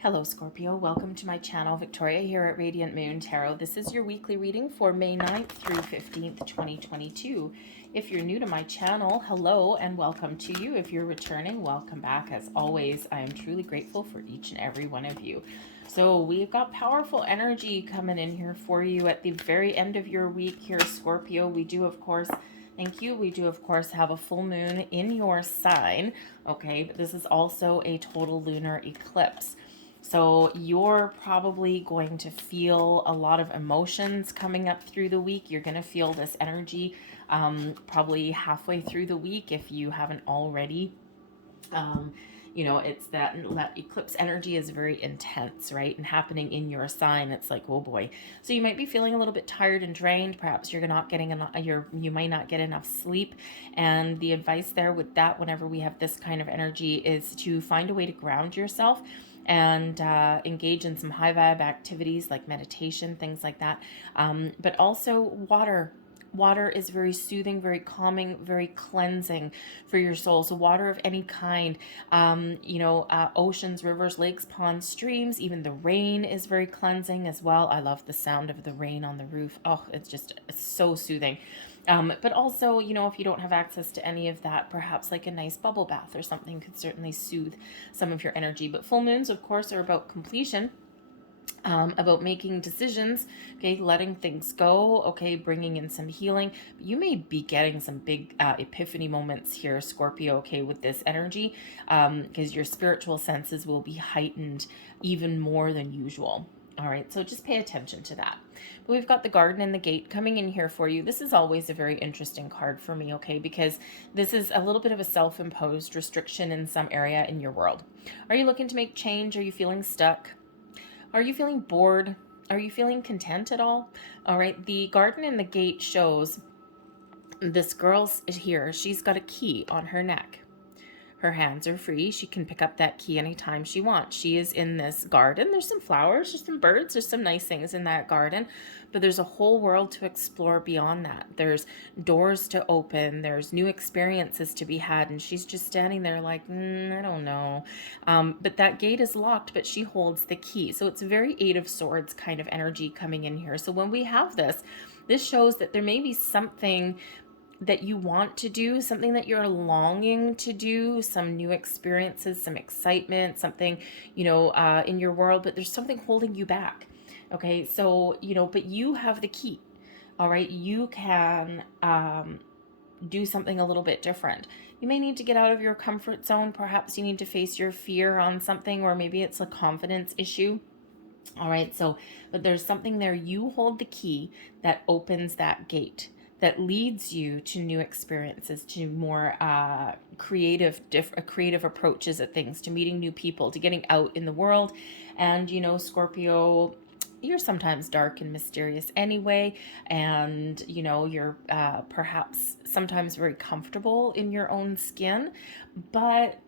Hello Scorpio, welcome to my channel. Victoria here at Radiant Moon Tarot. This is your weekly reading for May 9th through 15th, 2022. If you're new to my channel, hello and welcome to you. If you're returning, welcome back. As always, I am truly grateful for each and every one of you. So we've got powerful energy coming in here for you at the very end of your week here, Scorpio. We do, of course, thank you. We do, of course, have a full moon in your sign. Okay, but this is also a total lunar eclipse. So you're probably going to feel a lot of emotions coming up through the week. You're going to feel this energy probably halfway through the week if you haven't already. It's that eclipse energy is very intense, right? And happening in your sign, it's like, oh boy. So you might be feeling a little bit tired and drained. Perhaps you're not getting enough, you might not get enough sleep. And the advice there with that, whenever we have this kind of energy, is to find a way to ground yourself and engage in some high vibe activities like meditation, things like that. But also water. Water is very soothing, very calming, very cleansing for your soul. So water of any kind, oceans, rivers, lakes, ponds, streams, even the rain is very cleansing as well. I love the sound of the rain on the roof. Oh, it's so soothing. But also, if you don't have access to any of that, perhaps like a nice bubble bath or something could certainly soothe some of your energy. But full moons, of course, are about completion. About making decisions, okay, letting things go, okay, bringing in some healing. But you may be getting some big epiphany moments here, Scorpio, okay, with this energy, because your spiritual senses will be heightened even more than usual. All right, so just pay attention to that. But we've got the Garden and the Gate coming in here for you. This is always a very interesting card for me, okay, because this is a little bit of a self-imposed restriction in some area in your world. Are you looking to make change? Are you feeling stuck? Are you feeling bored? Are you feeling content at all? All right, the Garden and the Gate shows this girl's here. She's got a key on her neck. Her hands are free. She can pick up that key anytime she wants. She is in this garden. There's some flowers, there's some birds, there's some nice things in that garden, but there's a whole world to explore beyond that. There's doors to open, there's new experiences to be had, and she's just standing there like, I don't know. But that gate is locked, but she holds the key. So it's a very Eight of Swords kind of energy coming in here. So when we have this shows that there may be something that you want to do, something that you're longing to do, some new experiences, some excitement, something, in your world, but there's something holding you back. Okay, so, but you have the key. All right, you can do something a little bit different. You may need to get out of your comfort zone. Perhaps you need to face your fear on something, or maybe it's a confidence issue. All right, so, but there's something there. You hold the key that opens that gate, that leads you to new experiences, to more creative approaches at things, to meeting new people, to getting out in the world. And, Scorpio, you're sometimes dark and mysterious anyway, and, you're perhaps sometimes very comfortable in your own skin, but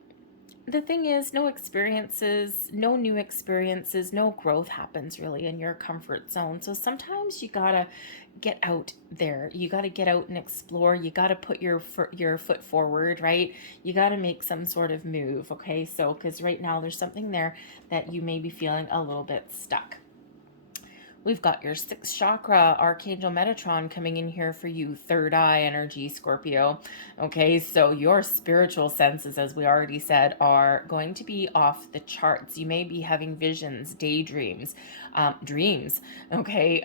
the thing is, no new experiences, no growth happens really in your comfort zone. So sometimes you gotta get out there. You gotta get out and explore. You gotta put your foot forward, right? You gotta make some sort of move, okay? So, because right now there's something there that you may be feeling a little bit stuck. We've got your sixth chakra, Archangel Metatron, coming in here for you, third eye energy, Scorpio. Okay, so your spiritual senses, as we already said, are going to be off the charts. You may be having visions, daydreams, dreams. Okay,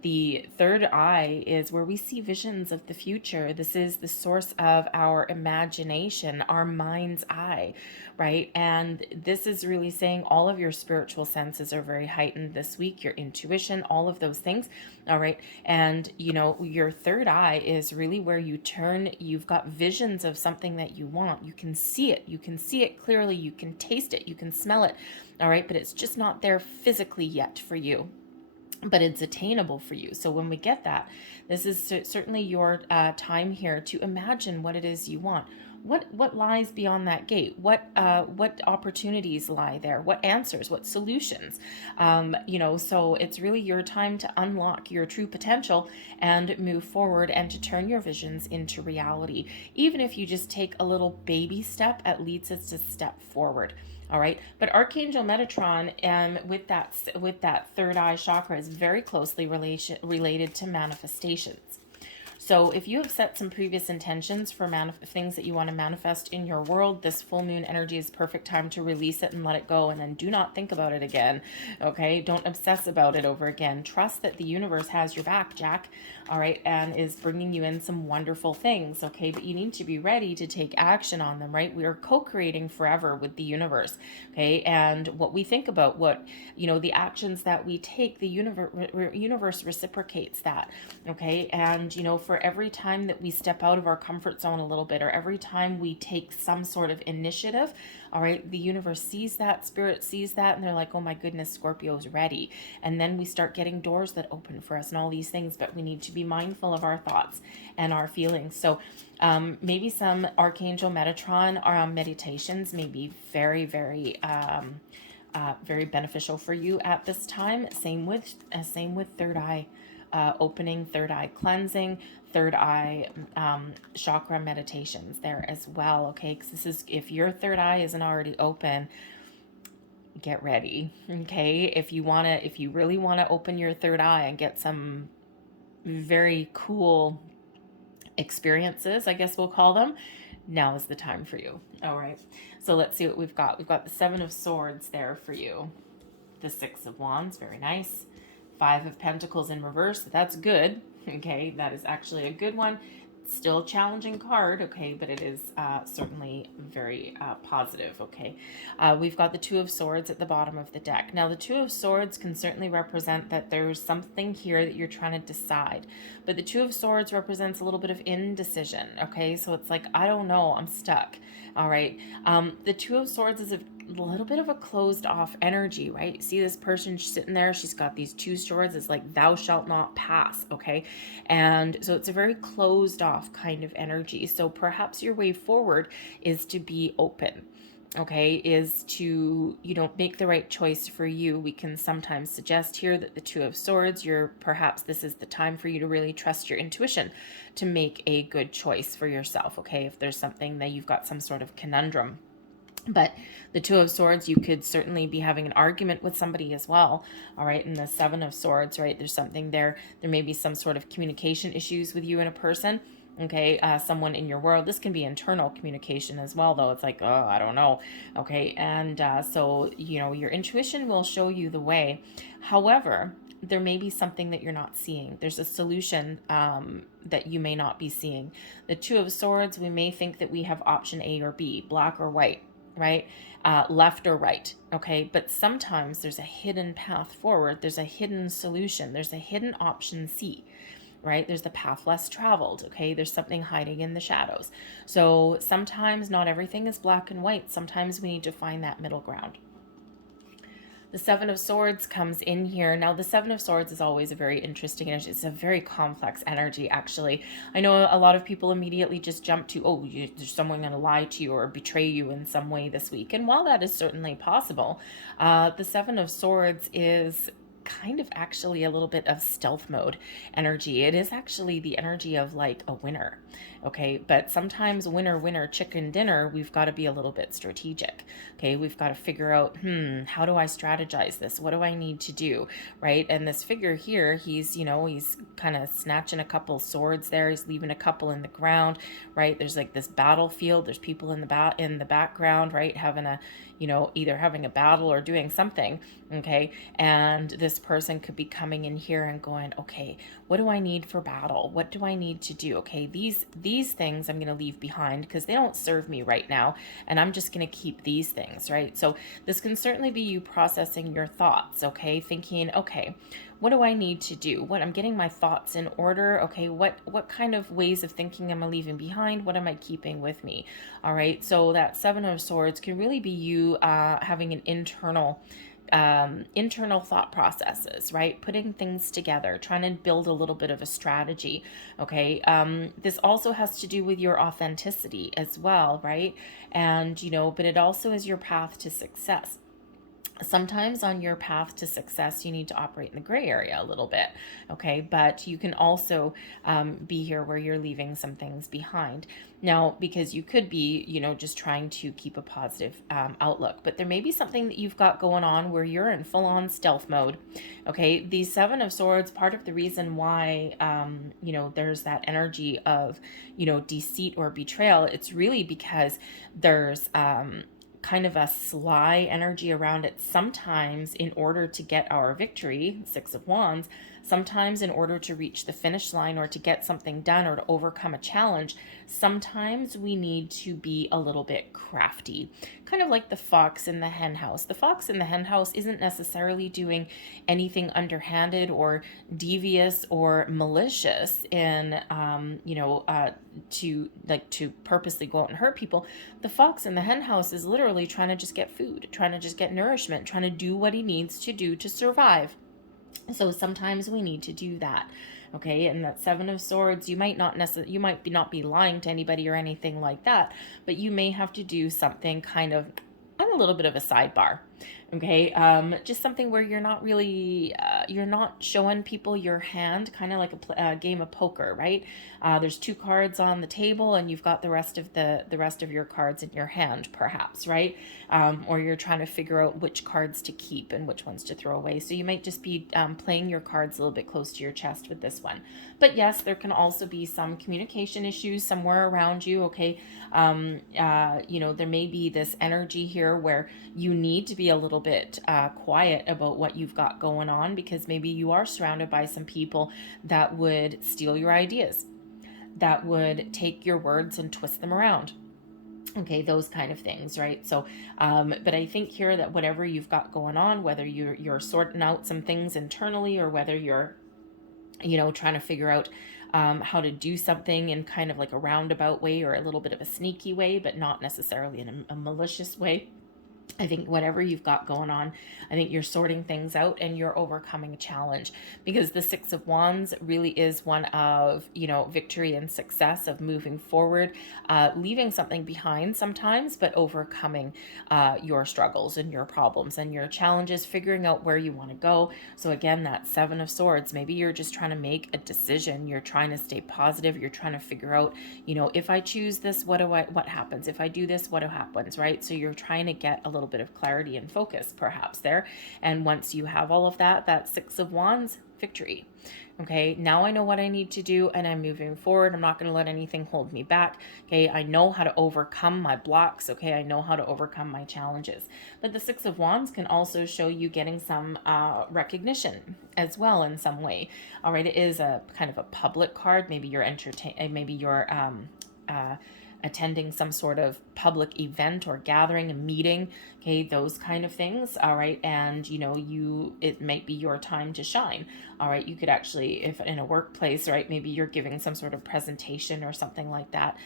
the third eye is where we see visions of the future. This is the source of our imagination, our mind's eye, right? And this is really saying all of your spiritual senses are very heightened this week, your intuition, all of those things. All right. And, your third eye is really where you turn. You've got visions of something that you want. You can see it. You can see it clearly. You can taste it. You can smell it. All right. But it's just not there physically yet for you, but it's attainable for you. So when we get that, this is certainly your time here to imagine what it is you want. what lies beyond that gate? What opportunities lie there? What answers? What solutions? So it's really your time to unlock your true potential and move forward and to turn your visions into reality. Even if you just take a little baby step, at least it's a step forward. All right, but Archangel Metatron, with that third eye chakra, is very closely related to manifestations. So if you have set some previous intentions for things that you want to manifest in your world, this full moon energy is perfect time to release it and let it go, and then do not think about it again. Okay, don't obsess about it over again. Trust that the universe has your back, Jack. All right, and is bringing you in some wonderful things. Okay, but you need to be ready to take action on them, right? We are co-creating forever with the universe. Okay, and what we think about, the actions that we take, the universe reciprocates that. Okay, and for every time that we step out of our comfort zone a little bit, or every time we take some sort of initiative, all right, the universe sees that, spirit sees that, and they're like, oh my goodness, Scorpio's ready. And then we start getting doors that open for us and all these things, but we need to be mindful of our thoughts and our feelings. So maybe some Archangel Metatron meditations may be very, very very beneficial for you at this time. Same with third eye opening, third eye cleansing, third eye chakra meditations there as well. Okay, because this is, if your third eye isn't already open, get ready. Okay, if you really want to open your third eye and get some very cool experiences, I guess we'll call them, now is the time for you. All right, so let's see what we've got. We've got the Seven of Swords there for you, the Six of Wands, very nice, Five of Pentacles in reverse, that's good. Okay, that is actually a good one. Still a challenging card, okay, but it is certainly very positive, okay. We've got the Two of Swords at the bottom of the deck. Now, the Two of Swords can certainly represent that there's something here that you're trying to decide, but the Two of Swords represents a little bit of indecision, okay, so it's like, I don't know, I'm stuck, all right. The Two of Swords is a little bit of a closed off energy, right? See this person sitting there, she's got these two swords. It's like, thou shalt not pass, okay? And so it's a very closed off kind of energy. So perhaps your way forward is to be open, okay, is to, make the right choice for you. We can sometimes suggest here that the Two of Swords, perhaps this is the time for you to really trust your intuition to make a good choice for yourself, okay? If there's something that you've got some sort of conundrum. But the Two of Swords, you could certainly be having an argument with somebody as well. All right. And the Seven of Swords, right? There's something there. There may be some sort of communication issues with you and a person. Okay. Someone in your world. This can be internal communication as well, though. It's like, oh, I don't know. Okay. And so, your intuition will show you the way. However, there may be something that you're not seeing. There's a solution that you may not be seeing. The Two of Swords, we may think that we have option A or B, black or white, right? Left or right, okay? But sometimes there's a hidden path forward. There's a hidden solution. There's a hidden option C, right? There's the path less traveled, okay? There's something hiding in the shadows. So sometimes not everything is black and white. Sometimes we need to find that middle ground. The Seven of Swords comes in here. Now, the Seven of Swords is always a very interesting energy. It's a very complex energy, actually. I know a lot of people immediately just jump to, oh, there's someone going to lie to you or betray you in some way this week. And while that is certainly possible, the Seven of Swords is kind of actually a little bit of stealth mode energy. It is actually the energy of like a winner, okay? But sometimes winner, chicken dinner, we've got to be a little bit strategic, okay? We've got to figure out, how do I strategize this? What do I need to do, right? And this figure here, he's kind of snatching a couple swords there. He's leaving a couple in the ground, right? There's like this battlefield. There's people in the background, right? Having a, either having a battle or doing something, okay? And this person could be coming in here and going, okay, what do I need for battle? What do I need to do? Okay, these things I'm going to leave behind because they don't serve me right now, and I'm just going to keep these things, right? So this can certainly be you processing your thoughts, okay? Thinking, okay, what do I need to do? I'm getting my thoughts in order. Okay, what kind of ways of thinking am I leaving behind? What am I keeping with me? All right, so that Seven of Swords can really be you having an internal internal thought processes, right? Putting things together, trying to build a little bit of a strategy. Okay. This also has to do with your authenticity as well, right? And, but it also is your path to success. Sometimes on your path to success, you need to operate in the gray area a little bit, okay? But you can also be here where you're leaving some things behind. Now, because you could be, just trying to keep a positive outlook, but there may be something that you've got going on where you're in full on stealth mode, okay? The Seven of Swords, part of the reason why, there's that energy of, deceit or betrayal, it's really because there's, kind of a sly energy around it. Sometimes in order to get our victory, Six of Wands, sometimes in order to reach the finish line or to get something done or to overcome a challenge, sometimes we need to be a little bit crafty, kind of like the fox in the hen house. The fox in the hen house isn't necessarily doing anything underhanded or devious or malicious in to purposely go out and hurt people. The fox in the hen house is literally trying to just get food, trying to just get nourishment, trying to do what he needs to do to survive. So sometimes we need to do that. Okay, and that Seven of Swords, you might not be lying to anybody or anything like that, but you may have to do something kind of on a little bit of a sidebar. Okay, just something where you're not really, you're not showing people your hand, kind of like a game of poker, right? There's two cards on the table, and you've got the rest of your cards in your hand, perhaps, right? Or you're trying to figure out which cards to keep and which ones to throw away. So you might just be playing your cards a little bit close to your chest with this one. But yes, there can also be some communication issues somewhere around you. Okay, there may be this energy here where you need to be a little bit quiet about what you've got going on, because maybe you are surrounded by some people that would steal your ideas, that would take your words and twist them around. Okay, those kind of things, right? So, but I think here that whatever you've got going on, whether you're sorting out some things internally, or whether you're, trying to figure out how to do something in kind of like a roundabout way or a little bit of a sneaky way, but not necessarily in a malicious way. I think whatever you've got going on, I think you're sorting things out and you're overcoming a challenge, because the Six of Wands really is one of, victory and success, of moving forward, leaving something behind sometimes, but overcoming your struggles and your problems and your challenges, figuring out where you want to go. So again, that Seven of Swords, maybe you're just trying to make a decision. You're trying to stay positive. You're trying to figure out, if I choose this, what happens? If I do this, what happens, right? So you're trying to get a little bit of clarity and focus perhaps there. And once you have all of that Six of Wands, victory. Okay, now I know what I need to do and I'm moving forward. I'm not going to let anything hold me back. Okay, I know how to overcome my blocks. Okay, I know how to overcome my challenges. But the Six of Wands can also show you getting some recognition as well in some way. All right, it is a kind of a public card. Maybe you're attending some sort of public event or gathering, a meeting, okay, those kind of things. All right, and it might be your time to shine. All right, you could actually, if in a workplace, right, maybe you're giving some sort of presentation or something like that,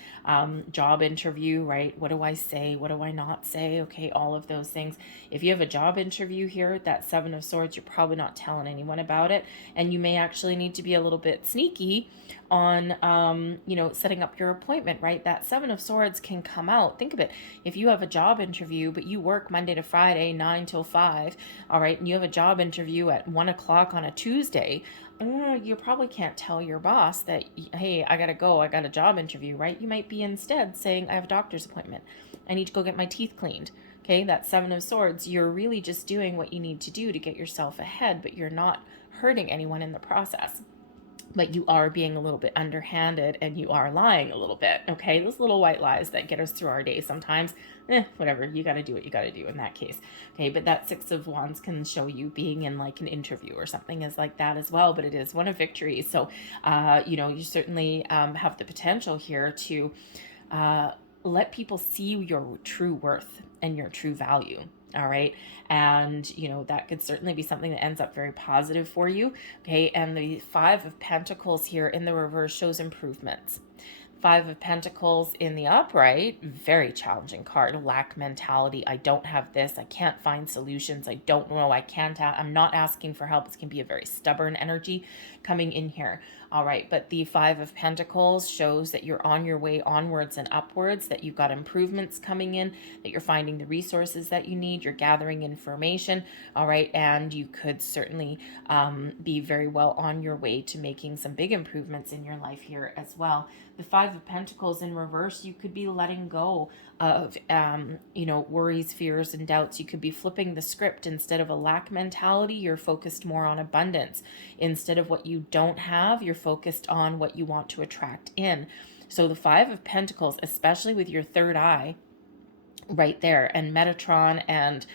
job interview, right? What do I say? What do I not say? Okay, all of those things. If you have a job interview here, that Seven of Swords, you're probably not telling anyone about it, and you may actually need to be a little bit sneaky on setting up your appointment, right? That Seven of Swords can come out. Think of it. If you have a job interview, but you work Monday to Friday, 9 till 5, all right, and you have a job interview at 1 o'clock on a Tuesday, you probably can't tell your boss that, hey, I gotta go, I got a job interview, right? You might be instead saying, I have a doctor's appointment, I need to go get my teeth cleaned. Okay, that Seven of Swords, you're really just doing what you need to do to get yourself ahead, but you're not hurting anyone in the process. But you are being a little bit underhanded and you are lying a little bit, okay? Those little white lies that get us through our day sometimes, whatever, you got to do what you got to do in that case, okay? But that Six of Wands can show you being in like an interview or something is like that as well, but it is one of victory. So, you certainly have the potential here to let people see your true worth and your true value. All right. And, that could certainly be something that ends up very positive for you. Okay. And the Five of Pentacles here in the reverse shows improvements. Five of Pentacles in the upright, very challenging card. Lack mentality. I don't have this. I can't find solutions. I don't know. I'm not asking for help. This can be a very stubborn energy coming in here. All right, but the Five of Pentacles shows that you're on your way onwards and upwards, that you've got improvements coming in, that you're finding the resources that you need, you're gathering information, all right, and you could certainly be very well on your way to making some big improvements in your life here as well. The Five of Pentacles in reverse, you could be letting go of, worries, fears, and doubts. You could be flipping the script. Instead of a lack mentality, you're focused more on abundance. Instead of what you don't have, you're focused on what you want to attract in. So the Five of Pentacles, especially with your third eye, right there, and Metatron and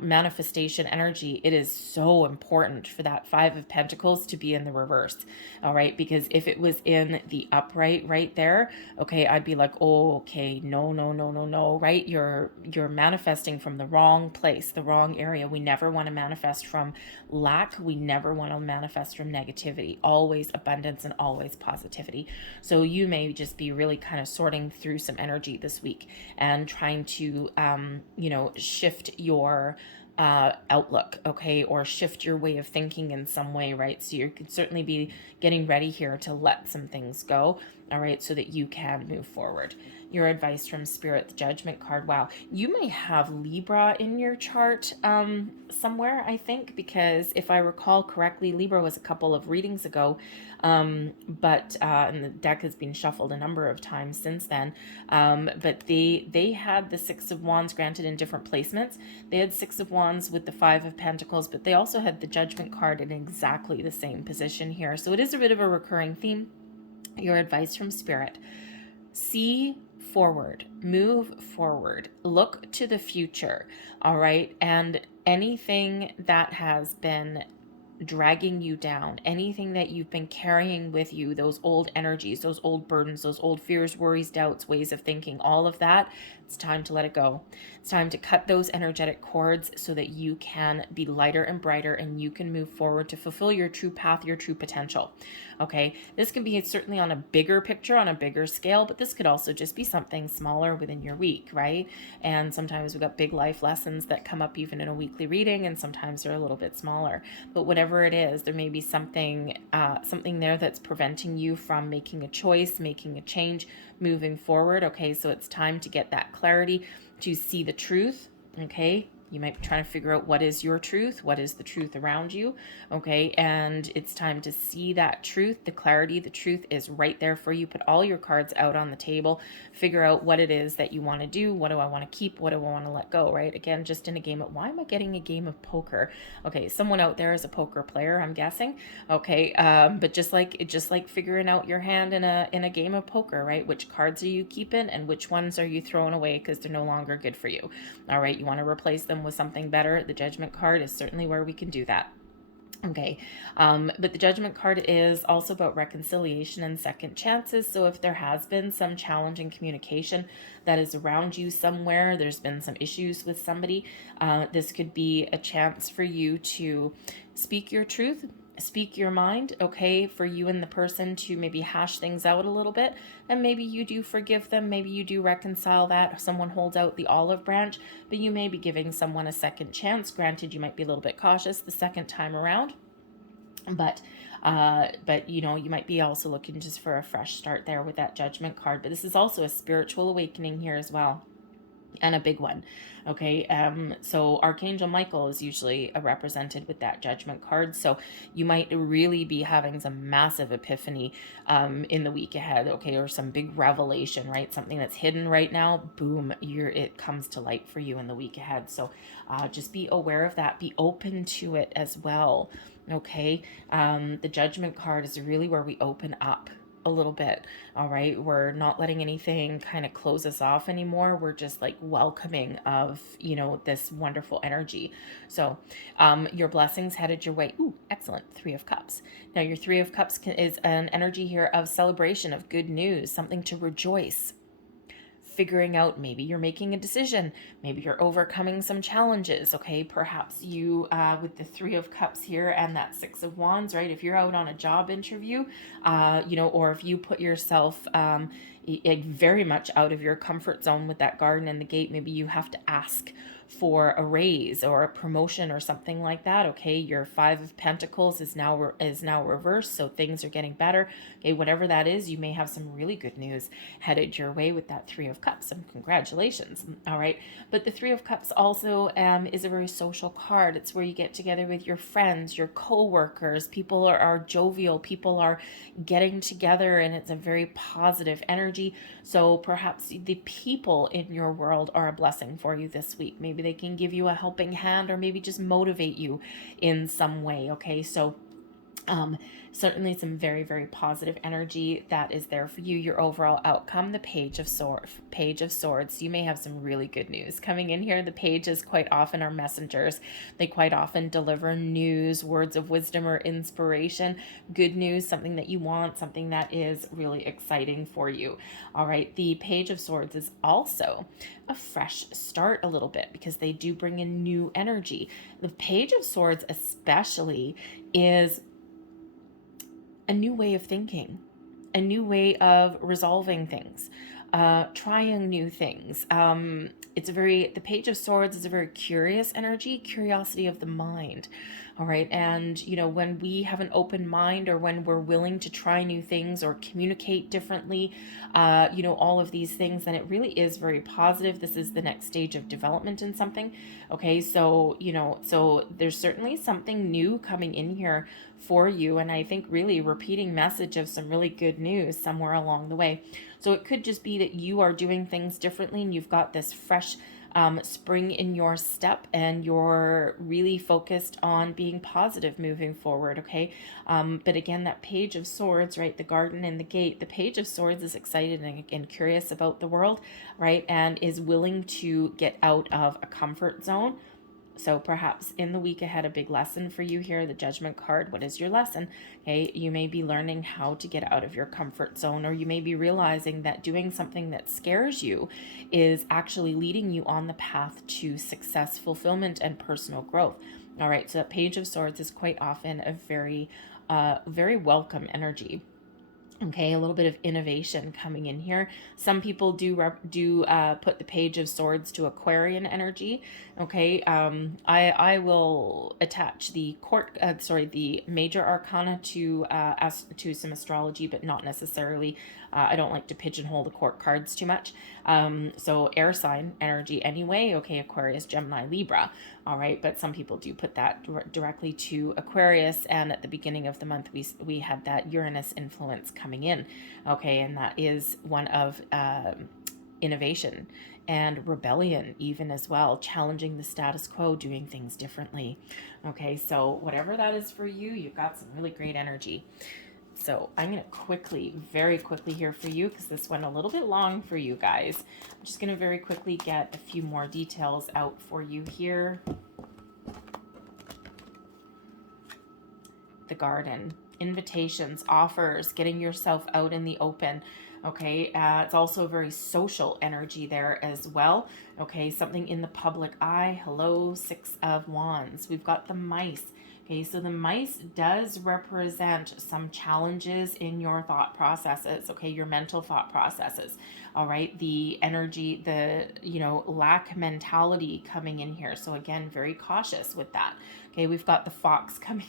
manifestation energy, it is so important for that Five of Pentacles to be in the reverse. All right, because if it was in the upright right there, okay, I'd be like, oh, okay, no, no, no, no, no, right? You're manifesting from the wrong place, the wrong area. We never want to manifest from lack. We never want to manifest from negativity. Always abundance and always positivity. So you may just be really kind of sorting through some energy this week and trying to shift your outlook, okay, or shift your way of thinking in some way, right? So you could certainly be getting ready here to let some things go, all right, so that you can move forward. Your advice from Spirit, the Judgment card. Wow, you may have Libra in your chart somewhere, I think, because if I recall correctly, Libra was a couple of readings ago, but and the deck has been shuffled a number of times since then. But they had the Six of Wands, granted in different placements. They had Six of Wands with the Five of Pentacles, but they also had the Judgment card in exactly the same position here. So it is a bit of a recurring theme. Your advice from Spirit: see forward, move forward, look to the future, all right? And anything that has been dragging you down, anything that you've been carrying with you, those old energies, those old burdens, those old fears, worries, doubts, ways of thinking, all of that, it's time to let it go. It's time to cut those energetic cords so that you can be lighter and brighter and you can move forward to fulfill your true path, your true potential. Okay, this can be certainly on a bigger picture, on a bigger scale, but this could also just be something smaller within your week, right? And sometimes we've got big life lessons that come up even in a weekly reading, and sometimes they're a little bit smaller. But whatever it is, there may be something there that's preventing you from making a choice, making a change, moving forward. Okay, so it's time to get that clarity, to see the truth. Okay, you might be trying to figure out what is your truth, what is the truth around you, okay? And it's time to see that truth, the clarity, the truth is right there for you. Put all your cards out on the table, figure out what it is that you want to do. What do I want to keep? What do I want to let go, right? Again, just in a game of, why am I getting a game of poker? Okay, someone out there is a poker player, I'm guessing. Okay, but just like figuring out your hand in a game of poker, right? Which cards are you keeping and which ones are you throwing away because they're no longer good for you? All right, you want to replace them with something better. The Judgment card is certainly where we can do that. Okay, but the Judgment card is also about reconciliation and second chances. So if there has been some challenging communication that is around you somewhere, there's been some issues with somebody, this could be a chance for you to speak your truth, speak your mind, okay, for you and the person to maybe hash things out a little bit, and maybe you do forgive them, maybe you do reconcile that, someone holds out the olive branch, but you may be giving someone a second chance. Granted, you might be a little bit cautious the second time around, but you might be also looking just for a fresh start there with that Judgment card. But this is also a spiritual awakening here as well, and a big one. Okay, so Archangel Michael is usually represented with that Judgment card, so you might really be having some massive epiphany in the week ahead, okay, or some big revelation, right? Something that's hidden right now, boom, it comes to light for you in the week ahead. So just be aware of that, be open to it as well. Okay, the Judgment card is really where we open up a little bit. All right, we're not letting anything kind of close us off anymore. We're just like welcoming of this wonderful energy. So your blessings headed your way. Ooh, excellent. Three of Cups. Now your Three of Cups is an energy here of celebration, of good news, something to rejoice, figuring out, maybe you're making a decision, maybe you're overcoming some challenges, okay? Perhaps you, with the Three of Cups here and that Six of Wands, right? If you're out on a job interview, or if you put yourself very much out of your comfort zone with that garden and the gate, maybe you have to ask for a raise or a promotion or something like that. Okay, your Five of Pentacles is now reversed, so things are getting better. Okay, whatever that is, you may have some really good news headed your way with that Three of Cups, and congratulations. All right, but the Three of Cups also is a very social card. It's where you get together with your friends, your co-workers. People are jovial, people are getting together, and it's a very positive energy. So perhaps the people in your world are a blessing for you this week. Maybe they can give you a helping hand, or maybe just motivate you in some way. Okay, so certainly some very, very positive energy that is there for you. Your overall outcome, the Page of Swords. You may have some really good news coming in here. The pages quite often are messengers. They quite often deliver news, words of wisdom or inspiration, good news, something that you want, something that is really exciting for you. All right, the Page of Swords is also a fresh start a little bit, because they do bring in new energy. The Page of Swords especially is a new way of thinking, a new way of resolving things, trying new things. The Page of Swords is a very curious energy, curiosity of the mind. All right. And, when we have an open mind, or when we're willing to try new things or communicate differently, all of these things, then it really is very positive. This is the next stage of development in something. Okay. So there's certainly something new coming in here for you. And I think really repeating message of some really good news somewhere along the way. So it could just be that you are doing things differently, and you've got this fresh spring in your step, and you're really focused on being positive moving forward. Okay. But again, that Page of Swords, right? The garden and the gate, the Page of Swords is excited and curious about the world, right? And is willing to get out of a comfort zone. So perhaps in the week ahead, a big lesson for you here, the Judgment card. What is your lesson? Okay, you may be learning how to get out of your comfort zone, or you may be realizing that doing something that scares you is actually leading you on the path to success, fulfillment, and personal growth. All right, so that Page of Swords is quite often a very, very welcome energy. Okay, a little bit of innovation coming in here. Some people do put the Page of Swords to Aquarian energy. Okay, I will attach the the Major Arcana to some astrology, but not necessarily. I don't like to pigeonhole the court cards too much. So air sign energy anyway. Okay, Aquarius, Gemini, Libra. All right, but some people do put that directly to Aquarius, and at the beginning of the month we had that Uranus influence coming in. Okay, and that is one of innovation and rebellion even as well, challenging the status quo, doing things differently. Okay, so whatever that is for you, you've got some really great energy. So I'm going to very quickly here for you, because this went a little bit long for you guys. I'm just going to very quickly get a few more details out for you here. The garden, invitations, offers, getting yourself out in the open. Okay, it's also a very social energy there as well. Okay, something in the public eye. Hello, Six of Wands. We've got the mice. Okay, so the mice does represent some challenges in your thought processes, okay, your mental thought processes. All right, the energy, the, lack mentality coming in here. So again, very cautious with that. Okay, we've got the fox coming.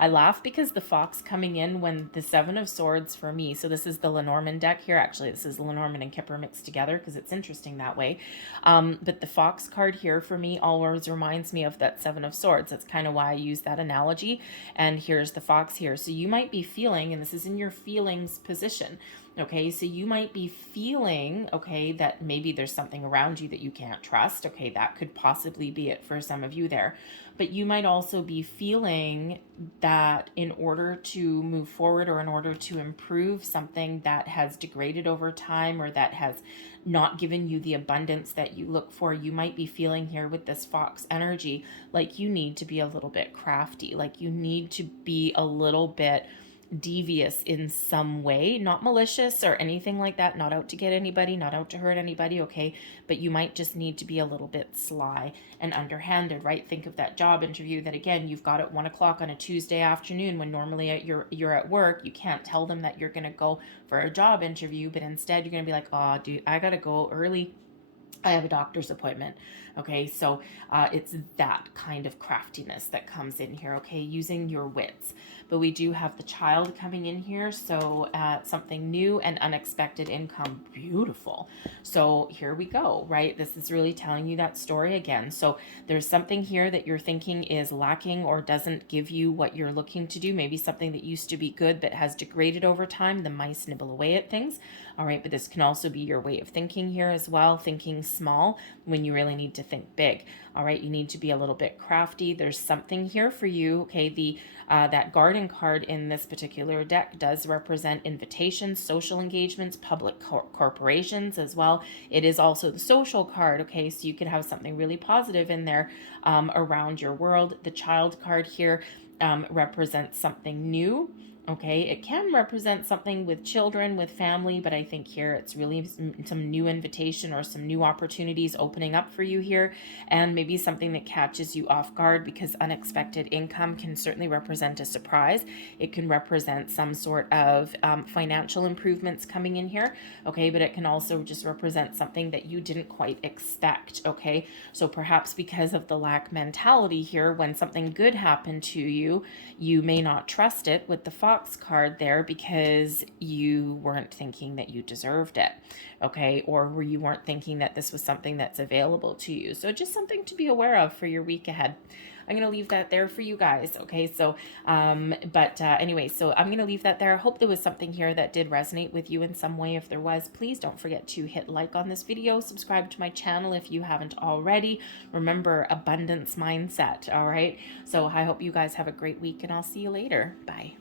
I laugh because the fox coming in when the Seven of Swords for me, so this is the Lenormand deck here. Actually, this is Lenormand and Kipper mixed together because it's interesting that way. But the fox card here for me always reminds me of that Seven of Swords. That's kind of why I use that analogy. And here's the fox here. So you might be feeling, and this is in your feelings position. Okay, so you might be feeling, okay, that maybe there's something around you that you can't trust. Okay, that could possibly be it for some of you there. But you might also be feeling that in order to move forward, or in order to improve something that has degraded over time, or that has not given you the abundance that you look for, you might be feeling here with this fox energy like you need to be a little bit crafty, like you need to be a little bit devious in some way, not malicious or anything like that, not out to get anybody, not out to hurt anybody, okay? But you might just need to be a little bit sly and underhanded, right? Think of that job interview that, again, you've got at 1 o'clock on a Tuesday afternoon when normally you're at work. You can't tell them that you're going to go for a job interview, but instead you're going to be like, oh, dude, I got to go early. I have a doctor's appointment. Okay, so it's that kind of craftiness that comes in here, okay, using your wits. But we do have the child coming in here, so something new and unexpected income. Beautiful. So here we go, right? This is really telling you that story again. So there's something here that you're thinking is lacking or doesn't give you what you're looking to do. Maybe something that used to be good but has degraded over time. The mice nibble away at things. All right, but this can also be your way of thinking here as well, thinking small when you really need to think big. All right, you need to be a little bit crafty. There's something here for you. Okay, the that garden card in this particular deck does represent invitations, social engagements, public corporations as well. It is also the social card. Okay, so you can have something really positive in there around your world. The child card here represents something new. Okay, it can represent something with children, with family, but I think here it's really some new invitation or some new opportunities opening up for you here, and maybe something that catches you off guard, because unexpected income can certainly represent a surprise. It can represent some sort of financial improvements coming in here, okay, but it can also just represent something that you didn't quite expect, okay? So perhaps because of the lack mentality here, when something good happened to you, you may not trust it with the fox card there because you weren't thinking that you deserved it, okay, or where you weren't thinking that this was something that's available to you. So just something to be aware of for your week ahead. I'm going to leave that there for you guys. Okay. So, anyway, so I'm going to leave that there. I hope there was something here that did resonate with you in some way. If there was, please don't forget to hit like on this video, subscribe to my channel if you haven't already. Remember, abundance mindset. All right. So I hope you guys have a great week, and I'll see you later. Bye.